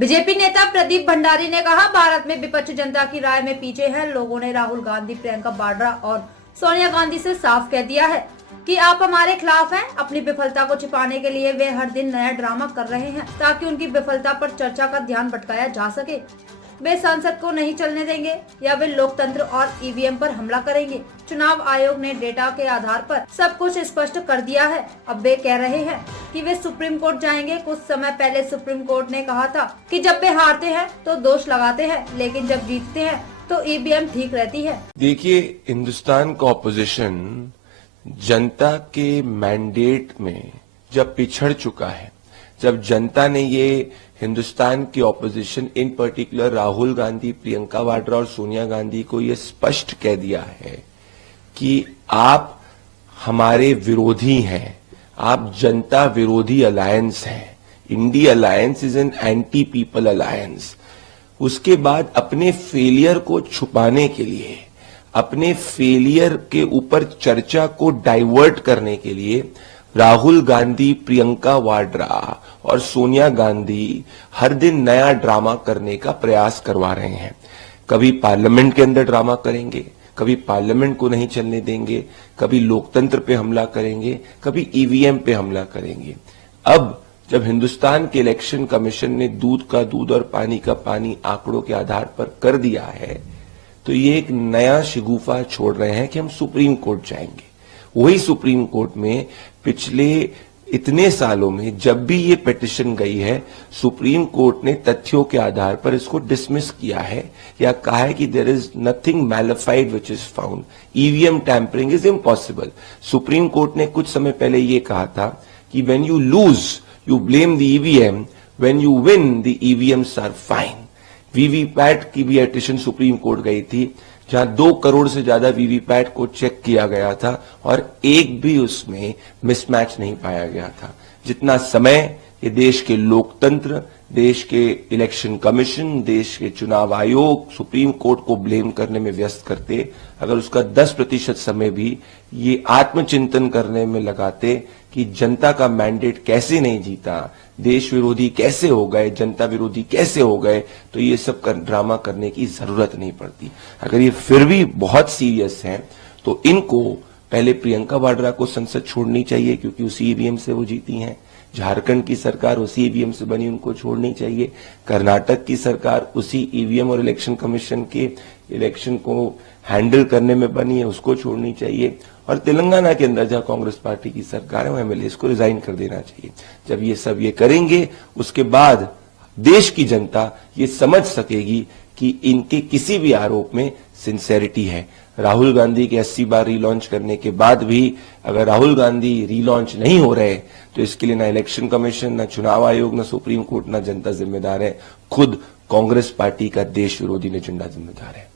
BJP नेता प्रदीप भंडारी ने कहा, भारत में विपक्ष जनता की राय में पीछे है। लोगों ने राहुल गांधी, प्रियंका वाड्रा और सोनिया गांधी से साफ कह दिया है कि आप हमारे खिलाफ हैं। अपनी विफलता को छिपाने के लिए वे हर दिन नया ड्रामा कर रहे हैं ताकि उनकी विफलता पर चर्चा का ध्यान भटकाया जा सके। वे संसद को नहीं चलने देंगे या वे लोकतंत्र और ईवीएम पर हमला करेंगे। चुनाव आयोग ने डेटा के आधार पर सब कुछ स्पष्ट कर दिया है। अब वे कह रहे हैं कि वे सुप्रीम कोर्ट जाएंगे। कुछ समय पहले सुप्रीम कोर्ट ने कहा था कि जब वे हारते हैं तो दोष लगाते हैं, लेकिन जब जीतते हैं तो ईवीएम ठीक रहती है। देखिए, हिंदुस्तान का ऑपोजिशन जनता के मैंडेट में जब पिछड़ चुका है, जब जनता ने ये हिंदुस्तान की ऑपोजिशन इन पर्टिकुलर राहुल गांधी, प्रियंका वाड्रा और सोनिया गांधी को ये स्पष्ट कह दिया है कि आप हमारे विरोधी हैं, आप जनता विरोधी अलायंस हैं। INDI alliance is an anti people alliance. उसके बाद अपने फेलियर को छुपाने के लिए, अपने फेलियर के ऊपर चर्चा को डाइवर्ट करने के लिए राहुल गांधी, प्रियंका वाड्रा और सोनिया गांधी हर दिन नया ड्रामा करने का प्रयास करवा रहे हैं। कभी पार्लियामेंट के अंदर ड्रामा करेंगे, कभी पार्लियामेंट को नहीं चलने देंगे, कभी लोकतंत्र पे हमला करेंगे, कभी ईवीएम पे हमला करेंगे। अब जब हिंदुस्तान के इलेक्शन कमीशन ने दूध का दूध और पानी का पानी आंकड़ों के आधार पर कर दिया है, तो ये एक नया शिगुफा छोड़ रहे हैं कि हम सुप्रीम कोर्ट जाएंगे। वही सुप्रीम कोर्ट में पिछले इतने सालों में जब भी ये पिटिशन गई है, सुप्रीम कोर्ट ने तथ्यों के आधार पर इसको डिसमिस किया है या कहा है कि there is nothing malafide which is found, EVM tampering is impossible. Supreme court ने कुछ समय पहले ये कहा था कि when you lose you blame the EVM, when you win the EVMs are fine. VVPAT की भी पिटिशन सुप्रीम कोर्ट गई थी, जहां 2 करोड़ से ज्यादा वीवीपैट को चेक किया गया था और एक भी उसमें मिसमैच नहीं पाया गया था। जितना समय ये देश के लोकतंत्र, देश के इलेक्शन कमीशन, देश के चुनाव आयोग सुप्रीम कोर्ट को ब्लेम करने में व्यस्त करते, अगर उसका 10% समय भी ये आत्मचिंतन करने में लगाते कि जनता का मैंडेट कैसे नहीं जीता, देश विरोधी कैसे हो गए, जनता विरोधी कैसे हो गए, तो ये सब ड्रामा करने की जरूरत नहीं पड़ती। अगर ये फिर भी बहुत सीरियस हैं तो इनको पहले प्रियंका वाड्रा को संसद छोड़नी चाहिए, क्योंकि उसी ईवीएम से वो जीती हैं। झारखंड की सरकार उसी ईवीएम से बनी, उनको छोड़नी चाहिए। कर्नाटक की सरकार उसी ईवीएम और इलेक्शन कमीशन के इलेक्शन को हैंडल करने में बनी है, उसको छोड़नी चाहिए। और तेलंगाना के अंदर जहां कांग्रेस पार्टी की सरकार है, वहां एमएलए को रिजाइन कर देना चाहिए। जब ये सब ये करेंगे, उसके बाद देश की जनता ये समझ सकेगी कि इनके किसी भी आरोप में सिंसेरिटी है। राहुल गांधी के 80 बार रीलॉन्च करने के बाद भी अगर राहुल गांधी रीलॉन्च नहीं हो रहे, तो इसके लिए ना इलेक्शन कमीशन, ना चुनाव आयोग, ना सुप्रीम कोर्ट, ना जनता जिम्मेदार है। खुद कांग्रेस पार्टी का देश विरोधी एजेंडा जिम्मेदार है।